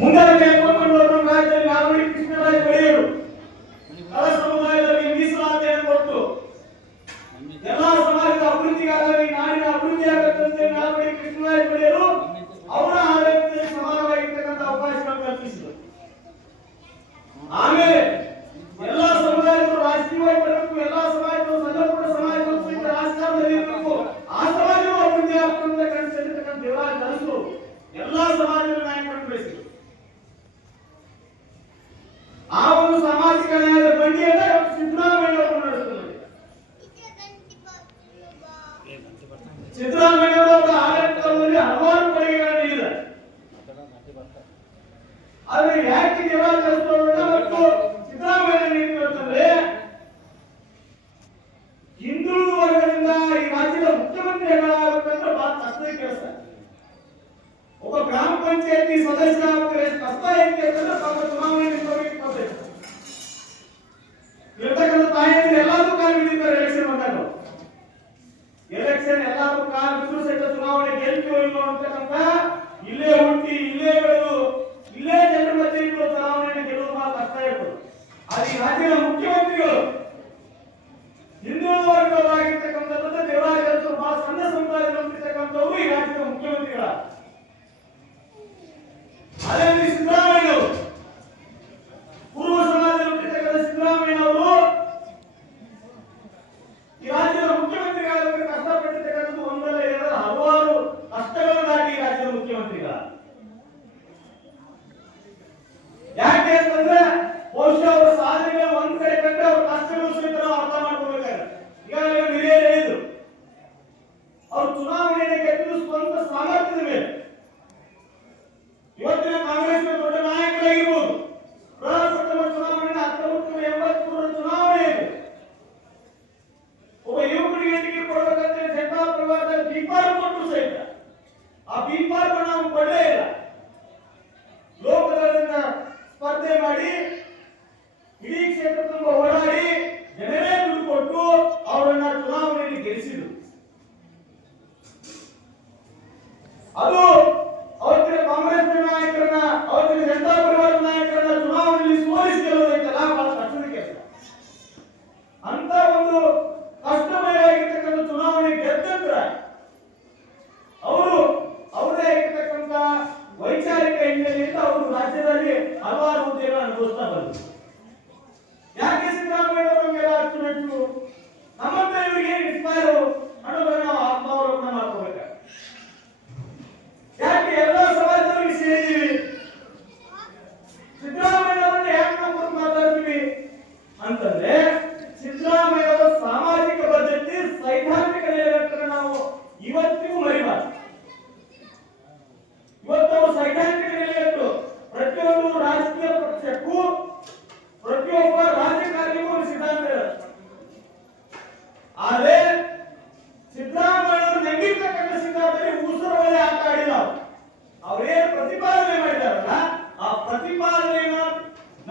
ಮುಂದಾಗಿ ಹಾಕಿಕೊಂಡು ರಾಜ್ಯದಲ್ಲಿ ನಾಲ್ವಡಿ ಕೃಷ್ಣರಾಜ ಒಡೆಯರು ಕಲ ಸಮುದಾಯದವರಿಗೆ ಮೀಸಲಾತಿಯನ್ನು ಕೊಟ್ಟು ಎಲ್ಲಾ ಸಮಾಜದ ಅಭಿವೃದ್ಧಿಗಾಗಿ ನಾಡಿನ ಅಭಿವೃದ್ಧಿ ಆಗತ್ತಂತೆ ನಾಲ್ವಡಿ ಕೃಷ್ಣರಾಜ ಒಡೆಯರು ಅವರ ಆಡಳಿತದಲ್ಲಿ ಸಮಾನವಾಗಿರ್ತಕ್ಕಂಥ ಅವಕಾಶಗಳನ್ನು ಕಲ್ಪಿಸಿದರು. ಆಮೇಲೆ ಎಲ್ಲಾ ಸಮುದಾಯದವರು ರಾಜಕೀಯವಾಗಿ ಬರಬೇಕು, ಎಲ್ಲಾ ಸಮಾಜದವರು ಸಣ್ಣ ಪುಟ್ಟ ಸಮಾಜಗಳು ಸಹಿತ ರಾಜಕಾರಣದಲ್ಲಿ ಇರಬೇಕು, ಆ ಸಮಾಜವು ಅಭಿವೃದ್ಧಿ ಆಗ್ತದೆ ಕನಸಿರ್ತಕ್ಕಂಥ ದೇವರಾಜ ಅರಸರು ಎಲ್ಲಾ ಸಮಾಜದ ನಾಯಕರನ್ನು ಬೆಳೆಸಿದರು. ಆ ಒಂದು ಸಾಮಾಜಿಕ ನ್ಯಾಯದ ಬಂಡಿಯನ್ನ ಸಿದ್ದರಾಮಯ್ಯ ಅವರು ನಡೆಸುತ್ತಾರೆ. ಸಿದ್ದರಾಮಯ್ಯ ಅವರ ಆಡಳಿತದಲ್ಲಿ ಹಲವಾರು ಕೊಡುಗೆಗಳನ್ನು ನೀಡಿದ್ದಾರೆ. ಆದರೆ ಯಾಕೆ ದೇವರಾಜ ಅರಸರವರನ್ನ ಮತ್ತು ಸಿದ್ದರಾಮಯ್ಯ ನೀಡಿದ್ರು ಅಂತಂದ್ರೆ ಹಿಂದುಳಿದ ವರ್ಗದಿಂದ ಈ ರಾಜ್ಯದ ಮುಖ್ಯಮಂತ್ರಿಗಳಾಗಬೇಕಂದ್ರೆ ಬಹಳ ಕಷ್ಟದ ಕೆಲಸ. ಒಬ್ಬ ಗ್ರಾಮ ಪಂಚಾಯತಿ ಸದಸ್ಯ ಆಗಬೇಕಾದ್ರೆ ಕಷ್ಟ ಐತಿ ಅಂತಂದ್ರೆ ಪಾಪ ಚುನಾವಣೆ ನಿಂತವರಿಗೆ ಗೊತ್ತೈತೆ. ಇರ್ತಕ್ಕಂಥ ತಾಯಿಯಂದ್ರೆ ಎಲ್ಲಾದ್ರೂ ಕಾಲ್ ಬಿದ್ದಿದ್ದಾರೆ. ಎಲೆಕ್ಷನ್ ಬಂದಾಗ ಎಲೆಕ್ಷನ್ ಎಲ್ಲಾದ್ರೂ ಕಾಲ್ ಬಿದ್ರು ಸಹಿತ ಚುನಾವಣೆ ಗೆಲ್ತೀವೋ ಇಲ್ಲೋ ಅಂತಕ್ಕಂಥ ಇಲ್ಲೇ ಹುಟ್ಟಿ ಇಲ್ಲೇ ಬೆಳೆದು ಇಲ್ಲೇ ಜನರ ಮಧ್ಯೆ ಇದ್ದು ಚುನಾವಣೆಯನ್ನು ಗೆಲ್ಲುವುದು ಬಹಳ ಕಷ್ಟ ಇರ್ತದೆ. ಆದರೆ ಈ ರಾಜ್ಯದ ಮುಖ್ಯಮಂತ್ರಿಗಳು ಹಿಂದುಳಿದ ವರ್ಗವಾಗಿರ್ತಕ್ಕಂಥದ್ದು ದೇವರಾಜ ಅರಸರು ಬಹಳ ಸಣ್ಣ ಸಮುದಾಯದಲ್ಲಿರ್ತಕ್ಕಂಥವರು ಈ ರಾಜ್ಯದ ಮುಖ್ಯಮಂತ್ರಿಗಳ. ಅದೇ ಸಿದ್ದರಾಮಯ್ಯ ಅವರು ಪೂರ್ವ ಸಮಾಜದಲ್ಲಿರ್ತಕ್ಕಂಥ ಸಿದ್ದರಾಮಯ್ಯ ಅವರು ಈ ರಾಜ್ಯದ ಮುಖ್ಯಮಂತ್ರಿಗಳಾಗಬೇಕು ಕಷ್ಟಪಟ್ಟಿರ್ತಕ್ಕಂಥದ್ದು ಒಂದಲ್ಲ ಎರಡಲ್ಲ ಹಲವಾರು ಕಷ್ಟಗಳನ್ನು ದಾಟಿ ಈ ರಾಜ್ಯದ ಮುಖ್ಯಮಂತ್ರಿಗಳ. ಯಾಕೆ ಅಂತಂದ್ರೆ ಬಹುಶಃ ಅವರ ಸಾಧನೆಗಳು ಒಂದ್ ಕಡೆ ಕಂಡ್ರೆ ಅವ್ರ ಕಷ್ಟಗಳು ಸಹಿತ ನಾವು ಅರ್ಥ ಮಾಡ್ಕೋಬೇಕಾದ್ರೆ ಈಗಾಗಲೇ ಹಿರಿಯರು ಹೇಳಿದ್ರು ಅವ್ರು ಚುನಾವಣೆಯನ್ನು ಗೆದ್ದು ಸ್ವಂತ ಸಾಮರ್ಥ್ಯದ ಮೇಲೆ ಇವತ್ತಿನ ಕಾಂಗ್ರೆಸ್ನ ದೊಡ್ಡ ನಾಯಕರಾಗಿರ್ಬೋದು. ಪ್ರಪ್ರಥಮ ಚುನಾವಣೆ 1983ರ ಚುನಾವಣೆ ಒಬ್ಬ ಯುವಕರಿಗೆ ಟಿಕೆಟ್ ಕೊಡಬೇಕಂತ ಜನತಾ ಪರಿವಾರದ ಬೀಪಾರ್ ಕೊಟ್ಟರು ಸಹಿತ ಆ ಬೀಪಾರ್ ನಾವು ಕೊಡಲೇ ಇಲ್ಲ. ಲೋಕದಲ್ಲಿನ ಸ್ಪರ್ಧೆ ಮಾಡಿ ಇಡೀ ಕ್ಷೇತ್ರ ತುಂಬ ಓಡಾಡಿ ಜನರೇ ದುಡ್ಡು ಕೊಟ್ಟು ಅವರನ್ನ ಚುನಾವಣೆಯಲ್ಲಿ ಗೆಲ್ಲಿಸಿದರು. ಅದು ಅವತ್ತಿನ ಕಾಂಗ್ರೆಸ್ ನಾಯಕರನ್ನ ಅವತ್ತಿನ ಜನತಾ ಪರಿವಾರದ ನಾಯಕರನ್ನ ಚುನಾವಣೆಯಲ್ಲಿ ಸೋಲಿಸಿ ಗೆಲ್ಲುವುದಕ್ಕೆಲ್ಲ ಬಹಳ ಕಷ್ಟದ ಕೆಲಸ. ಅಂತ ಒಂದು ಕಷ್ಟಮಯವಾಗಿರ್ತಕ್ಕಂಥ ಚುನಾವಣೆ ಗೆದ್ದಂತರ ಅವರು ಅವರೇ ಆಗಿರ್ತಕ್ಕಂಥ ವೈಚಾರಿಕ ಹಿನ್ನೆಲೆಯಿಂದ ಅವರು ರಾಜ್ಯದಲ್ಲಿ ಹಲವಾರು ಹುದ್ದೆಗಳನ್ನು ಅನುಭವಿಸ್ತಾ ಬಂದರು. ಯಾಕೆ ಸಿದ್ದರಾಮಯ್ಯ ಅವರಿಗೆಲ್ಲ ಅಚ್ಚುಮೆಚ್ಚು ನಮ್ಮಂತ ಇವರಿಗೆ ಇನ್ಸ್ಪೈರ್ ಅನ್ನೋದನ್ನ ನಾವು ಆತ್ಮಾವಲೋಕನ ಮಾಡ್ಕೋಬೇಕು. ಯಾಕೆ ಎಲ್ಲ ಸಮಾಜದವರಿಗೆ ಸೇರಿದೀವಿ, ಸಿದ್ದರಾಮಯ್ಯ ಅವರನ್ನ ಯಾಕೆ ನಾವು ಮಾತಾಡ್ತೀವಿ ಅಂತಂದ್ರೆ ಸಿದ್ದರಾಮಯ್ಯ ಅವರ ಸಾಮಾಜಿಕ ಬದ್ಧತೆ ಸೈದ್ಧಾಂತಿಕ ನೆಲೆಗಳನ್ನು ನಾವು ಇವತ್ತಿಗೂ ಮರಿಬಾರ್ದು. ಇವತ್ತು ಅವರು ಸೈದ್ಧಾಂತಿಕ ನೆಲೆಯನ್ನು ಪ್ರತಿಯೊಂದು ರಾಜಕೀಯ ಪಕ್ಷಕ್ಕೂ ಪ್ರತಿಯೊಬ್ಬ ರಾಜಕಾರಣಿಗೂ ಒಂದು ಸಿದ್ಧಾಂತ ಇರುತ್ತೆ. ಆದರೆ ಸಿದ್ದರಾಮಯ್ಯ ಅವರು ನಂಬಿರ್ತಕ್ಕಂಥ ಸಿದ್ಧಾಂತದಲ್ಲಿ ಉಸಿರೊಳಗೆ ಆಟ ಆಡಿಲ್ಲ. ಅವರೇನು ಪ್ರತಿಪಾದನೆ ಮಾಡಿದಾರಲ್ಲ ಆ ಪ್ರತಿಪಾದನೆಯನ್ನ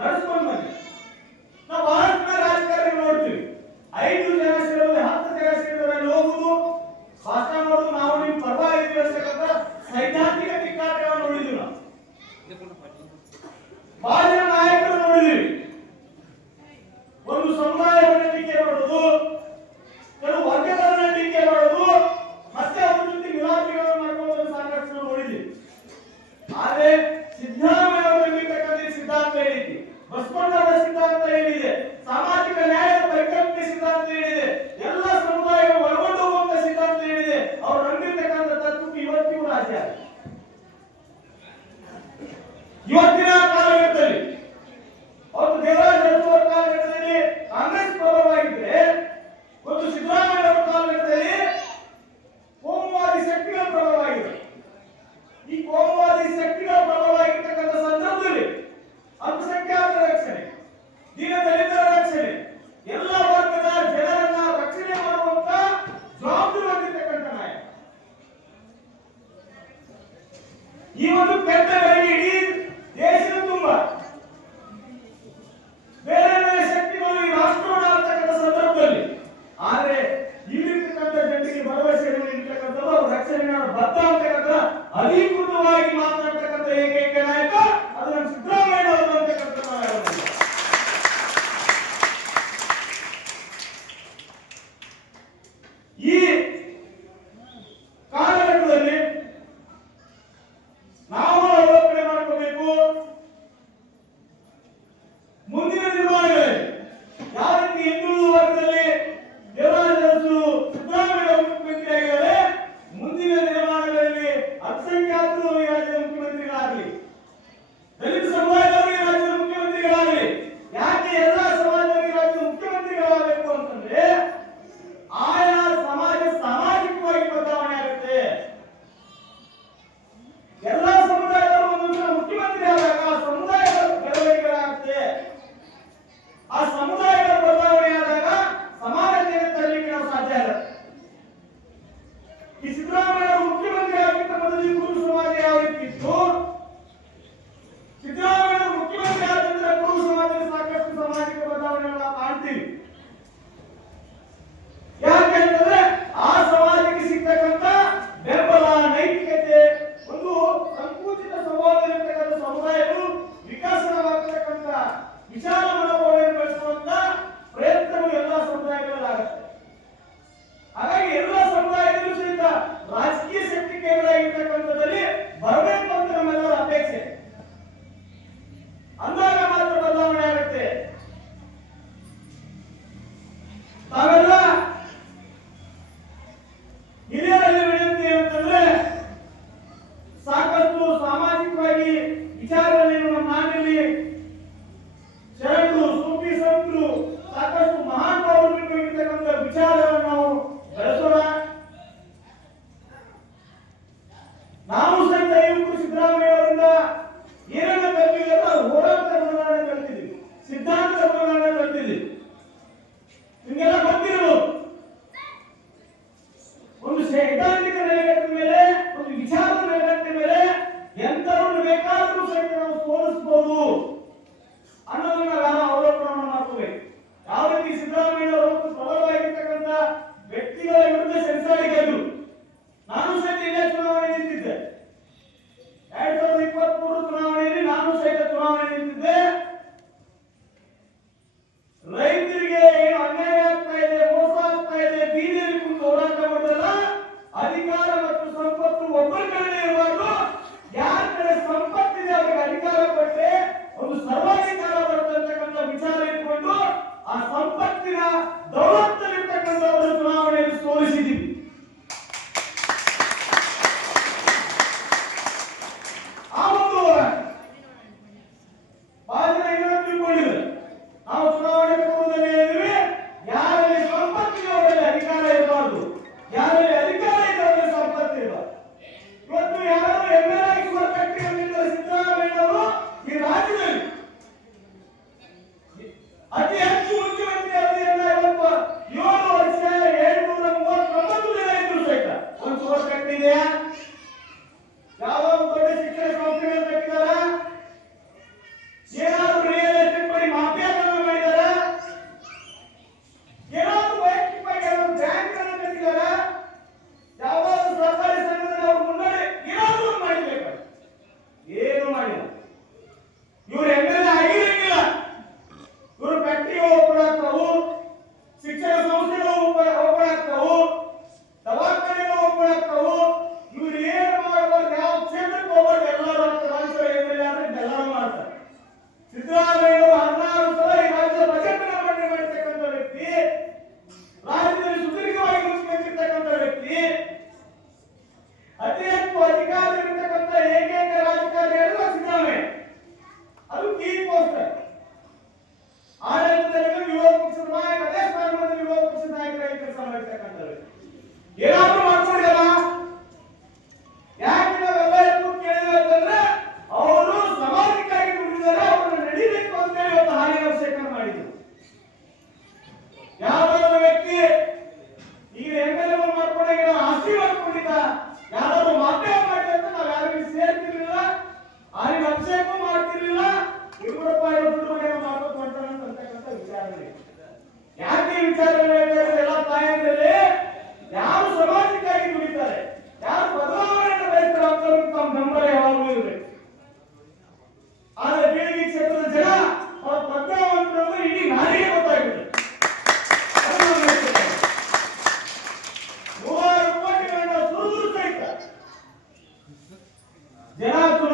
ನಡೆಸ್ಕೊಂಡು ಬಂದಿದ್ದಾರೆ. ನಾವು ಬಹಳಷ್ಟು ರಾಜಕಾರಣಿ ನೋಡ್ತೀವಿ, 5 ಜನ ಸೇರೋದು 10 ಜನ ಸೇರಿದವರಲ್ಲಿ ಹೋಗುದು ಭಾಷಣ ಮಾಡೋದು, ನಾವು ನಿಮ್ ಪರವಾಗಿದ್ದೀವಿ ಅಂತಕ್ಕಂಥ ಸೈದ್ಧಾಂತಿಕ ಕಿಕ್ಕಾಟಗಳನ್ನು ನೋಡಿದ್ವಿ. ನಾವು ಬಹಳ ಜನ ನಾಯಕರು ನೋಡಿದೀವಿ. ಒಂದು ಸಮುದಾಯವನ್ನು ಟೀಕೆ ಮಾಡೋದು, ಕೆಲವು ವರ್ಗಗಳನ್ನು ಟೀಕೆ ಮಾಡೋದು, ಮತ್ತೆ ಅವ್ರ ಜೊತೆ ವಿರೋಧಿಗಳನ್ನು ಮಾಡ್ಕೊಳ್ಳೋದು ಸಾಕಷ್ಟು ನೋಡಿದ್ದೀವಿ. ಆದ್ರೆ ಸಿದ್ದರಾಮಯ್ಯ ಅವರು ನಂಬಿರ್ತಕ್ಕಂಥ ಸಿದ್ಧಾಂತ ಏನಿದೆ, ಬಸವಣ್ಣವರ ಸಿದ್ಧಾಂತ ಏನಿದೆ, ಸಾಮಾಜಿಕ ನ್ಯಾಯದ ಪರಿಕಲ್ಪನೆ ಸಿದ್ಧಾಂತ ಏನಿದೆ, ಎಲ್ಲ ಸಮುದಾಯಗಳು ಒಳಗೊಂಡು ಹೋಗುವಂತ ಸಿದ್ಧಾಂತ ಏನಿದೆ, ಅವರು ನಂಬಿರ್ತಕ್ಕಂಥ ತತ್ವಕ್ಕೆ ಇವತ್ತಿಗೂ ರಾಜ್ಯ. ಇವತ್ತಿನ ಕಾಲಘಟ್ಟದಲ್ಲಿ ಒಂದು ದೇವರಾಜ ಅರಸು ಕಾಲಘಟ್ಟದಲ್ಲಿ ಕಾಂಗ್ರೆಸ್ ಪ್ರಬಲವಾಗಿದ್ರೆ, ಒಂದು ಸಿದ್ದರಾಮಯ್ಯ ಅವರ ಕಾಲಘಟ್ಟದಲ್ಲಿ ಕೋಮುವಾದಿ ಶಕ್ತಿಗಳು ಪ್ರಬಲವಾಗಿವೆ. ಈ ಕೋಮುವಾದಿ ಶಕ್ತಿಗಳು ಪ್ರಬಲವಾಗಿರ್ತಕ್ಕಂಥ ಸಂದರ್ಭದಲ್ಲಿ ಅಲ್ಪಸಂಖ್ಯಾತರ ರಕ್ಷಣೆ, ದೀನ ದಲಿತರ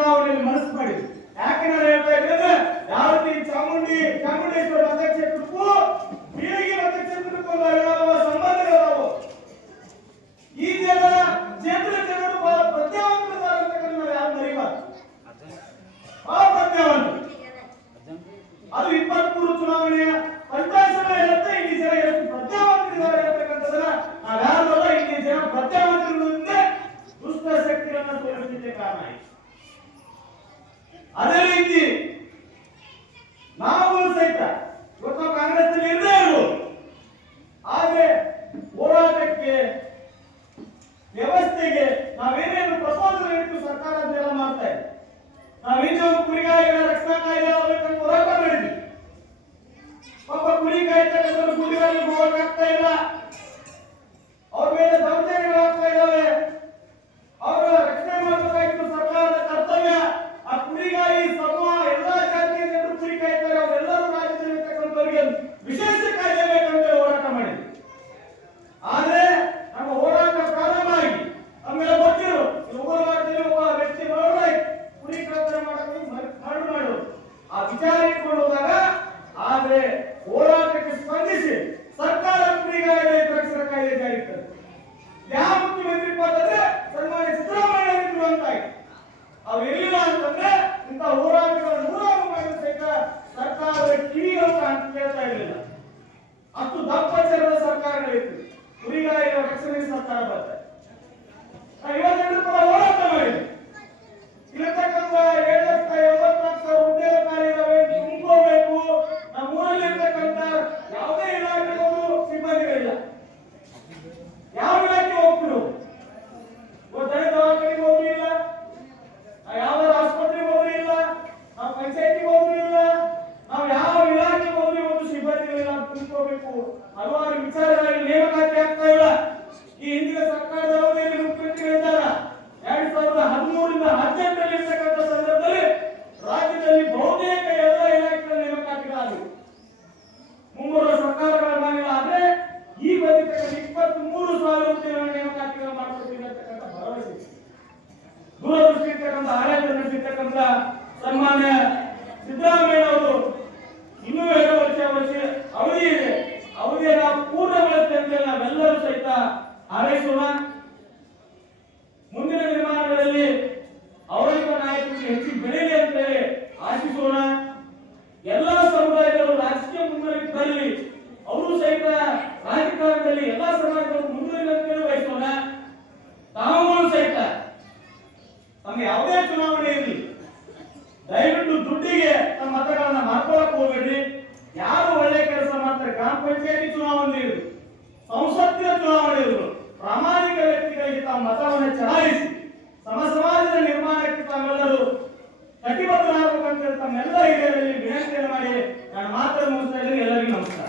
ಚುನಾವಣೆಯಲ್ಲಿ ಮನಸ್ಸು ಮಾಡಿ. ಯಾಕೆ ನಾನು ಹೇಳ್ತಾ ಇದ್ದೇನೆ, ಯಾವ ರೀತಿ ಚಾಮುಂಡೇಶ್ವರ ಮತಕ್ಷೇತ್ರಕ್ಕೂ ಬೀಳಿಗೆ ಮತಕ್ಷೇತ್ರಕ್ಕೂ ಸಂಬಂಧಗಳು ಈ ಕ್ಷೇತ್ರದ ಬಹಳ ಪ್ರಜ್ಞಾವಂತರಾಗಿರ್ತಕ್ಕಂಥ ನಾವು ಯಾರು ಮರಿಬಾರ್ದು. ಬಹಳ ಪ್ರಜ್ಞಾವಂತ. ಅದು 23 ಚುನಾವಣೆಯ ಫಲಿತಾಂಶ ಹೇಳುತ್ತೆ ಇಲ್ಲಿ ಜನ ಎಷ್ಟು ಪ್ರಜ್ಞಾವಂತರಿದ್ದಾರೆ ಅಂತಕ್ಕಂಥದ್ದನ್ನ ನಾವ್ಯಾರಲ್ಲ, ಇಲ್ಲಿ ಜನ ಪ್ರಜ್ಞಾವಂತರಿರುವುದರಿಂದ ದುಷ್ಟ ಶಕ್ತಿಗಳನ್ನ ತೋರಿಸಲಿಕ್ಕೆ ಕಾರಣ ಆಯಿತು. ಅದೇ ರೀತಿ ನಾವು ಸಹಿತ ಇವತ್ತು ನಾವು ಕಾಂಗ್ರೆಸ್ ಇರದೇ ಇರ್ಬೋದು, ಆದ್ರೆ ಹೋರಾಟಕ್ಕೆ ವ್ಯವಸ್ಥೆಗೆ ನಾವೇನೇನು ಪ್ರಪೋಸಲ್ ಇಟ್ಟು ಸರ್ಕಾರ ಅದೆಲ್ಲ ಮಾಡ್ತಾ ಇದೆ. ನಾವಿನ್ನೂ ಕುರಿಗಾಯಿಗಳ ರಕ್ಷಣಾ ಕಾಯ್ದೆ ಆಗಬೇಕಂತ ಹೋರಾಟ ಮಾಡಿದ್ವಿ. ಪಾಪ ಕುರಿ ಕಾಯ್ತಕ್ಕಂಥವ್ರು ಕುರಿಗಾಯಿಗೆ ಹೋಗಕ್ಕಾಗ್ತಾ ಇಲ್ಲ, ಅವ್ರ ಮೇಲೆ ದೌರ್ಜನ್ಯಗಳಾಗ್ತಾ ಇದ್ದಾವೆ. ಅವರ ರಕ್ಷಣೆ ಮಾಡಬೇಕಾಗಿತ್ತು ಸರ್ಕಾರದ ಕರ್ತವ್ಯ. ಆ ಕುರಿಗಾಯಿ ಸಮೂಹ ಎಲ್ಲಾ ಜಾತಿಯ ಜನರು ಕುರಿ ಕಾಯ್ತಾರೆ, ಅವರೆಲ್ಲರೂ ರಾಜ್ಯದಲ್ಲಿರ್ತಕ್ಕಂಥವರಿಗೆ ವಿಶೇಷ ಕಾಯ್ದೆ ಬೇಕಂತ ಹೋರಾಟ ಮಾಡಿದ್ವಿ. ಆದ್ರೆ ನಮ್ಮ ಹೋರಾಟ ಪ್ರಾರಂಭ ಆಗಿ ನಮ್ಮೆಲ್ಲ ಗೊತ್ತಿರೋ ಉಗ್ರವಾದದಲ್ಲಿ ಒಬ್ಬ ವ್ಯಕ್ತಿ ಕುರಿ ಕಳ್ಳತನ ಮಾಡೋದು ಆ ವಿಚಾರ ಇಟ್ಕೊಂಡು ಹೋದಾಗ, ಆದ್ರೆ ಹೋರಾಟಕ್ಕೆ ಸ್ಪಂದಿಸಿ ಸರ್ಕಾರ ಕುರಿಗಾಯಿಗಳ ರಕ್ಷಣಾ ಕಾಯ್ದೆ ಜಾರಿ ತಂದಿದೆ. ಯಾವ ಮುಖ್ಯಮಂತ್ರಿ ಪದದ್ರೆ ಸನ್ಮಾನ್ಯ ಸಿದ್ದರಾಮಯ್ಯ ಅವರಿದ್ರು ಅಂತಾಯ್ತು. ಅವ್ರು ಎಲ್ಲಿಲ್ಲ ಅಂತಂದ್ರೆ ಇಂಥ ಹೋರಾಟಗಳ ನೂರಾರು ಮಾಡಿದ ಸಹಿತ ಸರ್ಕಾರದ ಕಿವಿಗಳು ಕೇಳ್ತಾ ಇರಲಿಲ್ಲ. ಅಷ್ಟು ದಪ್ಪಚರದ ಸರ್ಕಾರಗಳಿತ್ತು. ಕುರಿಗಾಯಿಗಳ ರಕ್ಷಣೆಗೆ ಸರ್ಕಾರ ಬರ್ತಾರೆ. ಇವತ್ತೆಂಟು ಕೂಡ ಹೋರಾಟ ಮಾಡಿದೆ. ಇರತಕ್ಕಂಥ 7,80,000 ಉದ್ಯೋಗಕಾರಿಗಳೇ ತುಂಬಿಕೋಬೇಕು. ನಮ್ಮೂರಲ್ಲಿ ಇರ್ತಕ್ಕಂಥ ಯಾವುದೇ ಇಲಾಖೆಗಳು ಸಿಬ್ಬಂದಿಗಳಿಲ್ಲ. ಯಾವ ಇಲಾಖೆ ಹೋಗ್ತಿರು, ದವಾಖಾನೆಗೆ ಹೋಗ್ರು ಇಲ್ಲ, ಯಾವ್ದಾರು ಆಸ್ಪತ್ರೆಗೆ ಹೋಗ್ರು ಇಲ್ಲ, ನಾವು ಪಂಚಾಯತಿಗೆ ಹೋಗ್ರು ಇಲ್ಲ, ನಾವು ಯಾವ ಇಲಾಖೆಗೆ ಹೋಗ್ರು ಇವತ್ತು ಸಿಬ್ಬಂದಿಗಳಿಲ್ಲ ತುಂಬಿಕೋಬೇಕು. ಹಲವಾರು ವಿಚಾರಗಳಲ್ಲಿ ನೇಮಕಾತಿ ಆಗ್ತಾ ಇಲ್ಲ. ಈ ಹಿಂದಿನ ಸರ್ಕಾರದ ಅವಧಿಯಲ್ಲಿ ಮುಖ್ಯಮಂತ್ರಿಗಳಿದ್ದಾರೆ 2013ರಿಂದ 2018ರಲ್ಲಿ ಇರ್ತಕ್ಕಂಥ ಸಂದರ್ಭದಲ್ಲಿ ರಾಜ್ಯದಲ್ಲಿ ಬಹುತೇಕ ಎಲ್ಲ ಇಲಾಖೆಗಳ ನೇಮಕಾತಿಗಳಾಗಿವೆ. ಮುಂಬರುವ ಸರ್ಕಾರಗಳ ಮಾನ್ಯಗಳಾದ್ರೆ ಈ ಬಂದಿರ್ತಕ್ಕಂಥ 23,000 ಹುದ್ದೆಗಳ ನೇಮಕಾತಿಗಳ ಮಾಡ್ಕೊಡ್ತೀವಿ ಅಂತಕ್ಕಂಥ ಭರವಸೆ. ದೂರದೃಷ್ಟಿ ಇರ್ತಕ್ಕಂಥ ಆಡಳಿತ ನಡೆಸಿರ್ತಕ್ಕಂಥ ಸನ್ಮಾನ್ಯ ಸಿದ್ದರಾಮಯ್ಯ ಅವರು ಇನ್ನೂ 2 ವರ್ಷ ಅವಧಿ ಇದೆ. ಅವಧಿಯನ್ನು ಪೂರ್ಣಗೊಳಿಸುವಂತೆ ನಾವೆಲ್ಲರೂ ಸಹಿತ ಹಾರೈಸೋಣ. ಮುಂದಿನ ನಿರ್ಮಾಣಗಳಲ್ಲಿ ಅವರಿಬ್ಬ ನಾಯಕರಿಗೆ ಹೆಚ್ಚು ಬೆಳೆಯಲಿ ಅಂತೇಳಿ ಆಶಿಸೋಣ. ಎಲ್ಲಾ ಸಮುದಾಯಗಳು ರಾಜಕೀಯ ಮುನ್ನಡೆಗೆ ಬರಲಿ, ಅವರು ಸಹಿತ ರಾಜಕಾರಣದಲ್ಲಿ ಎಲ್ಲಾ ಸಮಾಜಗಳು ಮುಂದುವರಿಯುವಂತೆ ಬಯಸೋಣ. ತಾವುಗಳು ಸಹಿತ ತಮ್ಮ ಯಾವುದೇ ಚುನಾವಣೆ ಇರಲಿ, ದಯವಿಟ್ಟು ದುಡ್ಡಿಗೆ ತಮ್ಮ ಮತಗಳನ್ನ ಮಾರ್ಕೊಳ್ಳಕ್ ಹೋಗ್ಬೇಡ್ರಿ. ಯಾರು ಒಳ್ಳೆ ಕೆಲಸ ಮಾಡ್ತಾರೆ, ಗ್ರಾಮ ಪಂಚಾಯತಿ ಚುನಾವಣೆ ಇರುವುದು, ಸಂಸತ್ತಿನ ಚುನಾವಣೆ ಇರುವುದು, ಪ್ರಾಮಾಣಿಕ ವ್ಯಕ್ತಿಗಳಿಗೆ ತಮ್ಮ ಮತವನ್ನು ಚಲಾಯಿಸಿ ಸಮಾಜದ ನಿರ್ಮಾಣಕ್ಕೆ ತಾವೆಲ್ಲರೂ ಕಟಿಬದ್ಧರಾಗಬೇಕಂತ ತಮ್ಮೆಲ್ಲ ಹಿರಿಯರಲ್ಲಿ ವಿನಂತಿಯನ್ನು ಮಾಡಿ ನಾನು ಮಾತನ್ನು ಮುಗಿಸ್ತಾ ಇದ್ದೀನಿ. ಎಲ್ಲರಿಗೂ ನಮಸ್ಕಾರ.